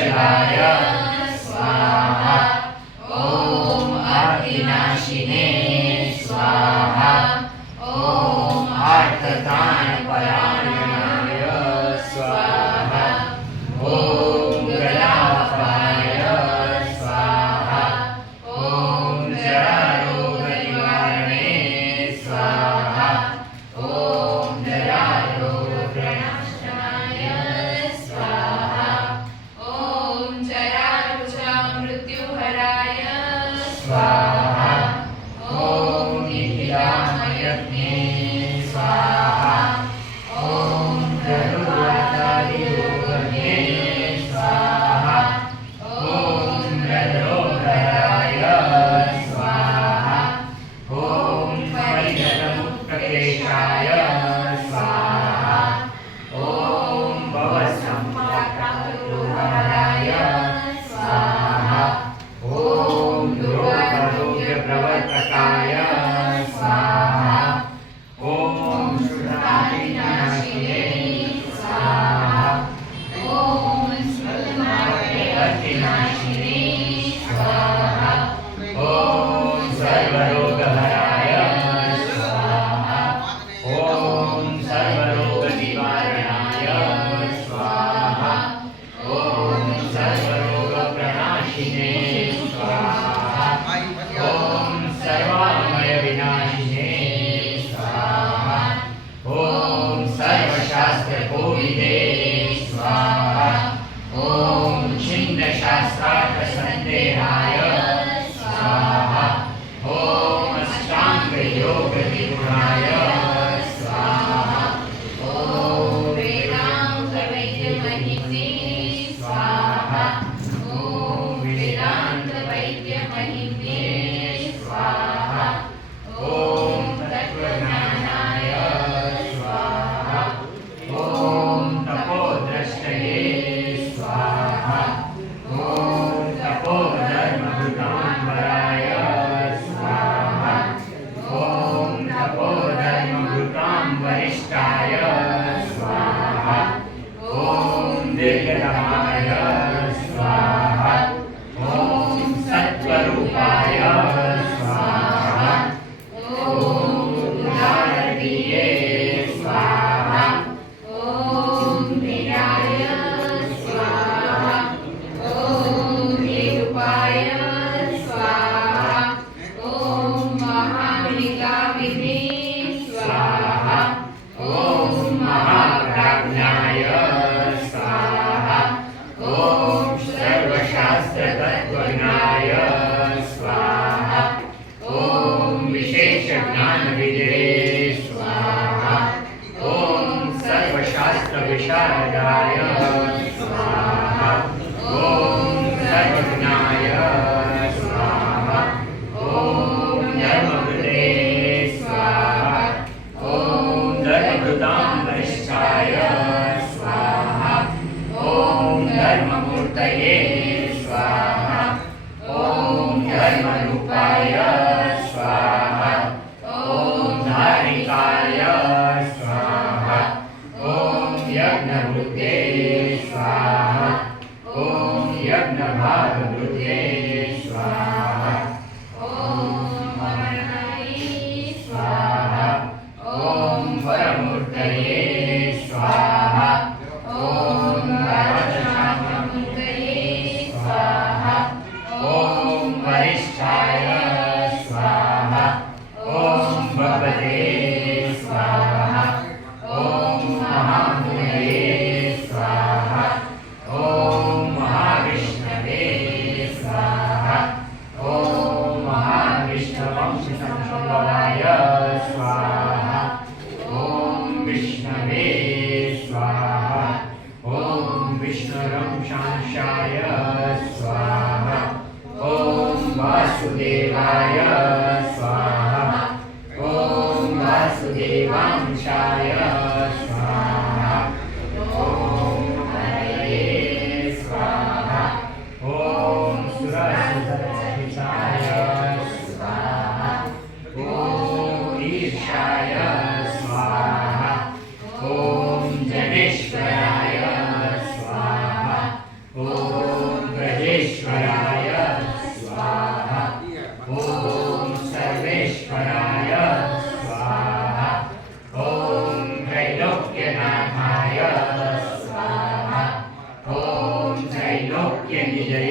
कुशलाय स्वाहा। ॐ अग्निनाशिने स्वाहा। ॐ अर्थताणपरायणाय स्वाहा। ॐ गलापाय स्वाहा। ॐ जरारोगनिवारणे स्वाहा। ॐ जरारोगप्रणाशनाय स्वाहा। ॐ जरारुचामृत्युहराय स्वाहा। ॐ निखिलामयज्ञे स्वाहा। ॐ धनुर्वातादियोगज्ञे स्वाहा। ॐ रद्रोधराय स्वाहा। ॐ परिणतमुक्तकेशाय स्वाहा। ॐ भवसम्पातापरोहराय स्वाहा। ॐ लोकारोग्यप्रवर्तकाय स्वाहा। ॐ श्रुतादिनाशिने स्वाहा। ॐ स्मृतिनाशिने स्वाहा। ॐ सर्वरोगहराय स्वाहा। ॐ सर्वरोगनिवारणाय स्वाहा। ॐ सर्वरोगप्रणाशिने स्वाहा। ॐ सर्वामयविनाशिने स्वाहा। ॐ सर्वशास्त्रकोविदे स्वाहा। ॐ छिन्नशास्त्रार्थसन्देहाय स्वाहा। ॐ अष्टाङ्गयोगनिपुणाय स्वाहा। ॐ वेदान्तवैद्यमहिम्ने स्वाहा। ॐ वेदान्तवैद्यमहिम्ने स्वाहा। ॐ तत्त्वज्ञानाय स्वाहा। ॐ तपोद्रष्टये स्वाहा। ॐ तपोधर्मभृताम्बराय स्वाहा। ॐ तपोधर्मभृताम्बरिष्ठाय स्वाहा। ॐ दीर्घतमाय स्वाहा। ॐ सत्त्वरूपाय स्वाहा। ॐ उदारतीये स्वाहा। ॐ नीराय स्वाहा। ॐ निरूपाय स्वाहा। ॐ महामृगाविने स्वाहा। ॐ महाप्राज्ञाय स्वाहा। ॐ सर्वशास्त्रतत्त्वज्ञाय स्वाहा। ॐ विशेषज्ञानविदे स्वाहा। ॐ सर्वशास्त्रविशारदाय स्वाहा। ॐ सर्वज्ञाय स्वाहा। ॐ धर्मकृते स्वाहा। ॐ धर्मकृताम्बरिष्ठाय स्वाहा। ॐ धर्ममूर्तये स्वाहा। ॐ धर्मरूपाय स्वाहा। ॐ धारिकाय स्वाहा। ॐ यज्ञभूते स्वाहा। ॐ यज्ञभागभूते स्वाहा। ॐ अमरनाय स्वाहा। ॐ परमूर्तये स्वाहा। ॐ राजनाममूर्तये स्वाहा। ॐ वरिष्ठाय स्वाहा। ॐ भगवते स्वाहा। ॐ महामुनये स्वाहा। ॐ महाविष्णवे स्वाहा। ॐ महाविष्णुवंशसम्भवाय स्वाहा। ॐ विष्णवे स्वाहा। ॐ विष्णुवंशांशाय स्वाहा। ॐ वासुदेवाय स्वाहा। ॐ वासुदेवांशाय स्वाहा। ॐ हरये स्वाहा। ॐ सुरसुरहिताय स्वाहा। ॐ ईर्षाय स्वाहा। ॐ जनेश्वराय स्वाहा। ॐ सर्वेश्वराय स्वाहा ॐ सर्वेश्वराय स्वाहा ॐ त्रैलोक्यनाथाय स्वाहा ॐ त्रैलोक्यनिजयाय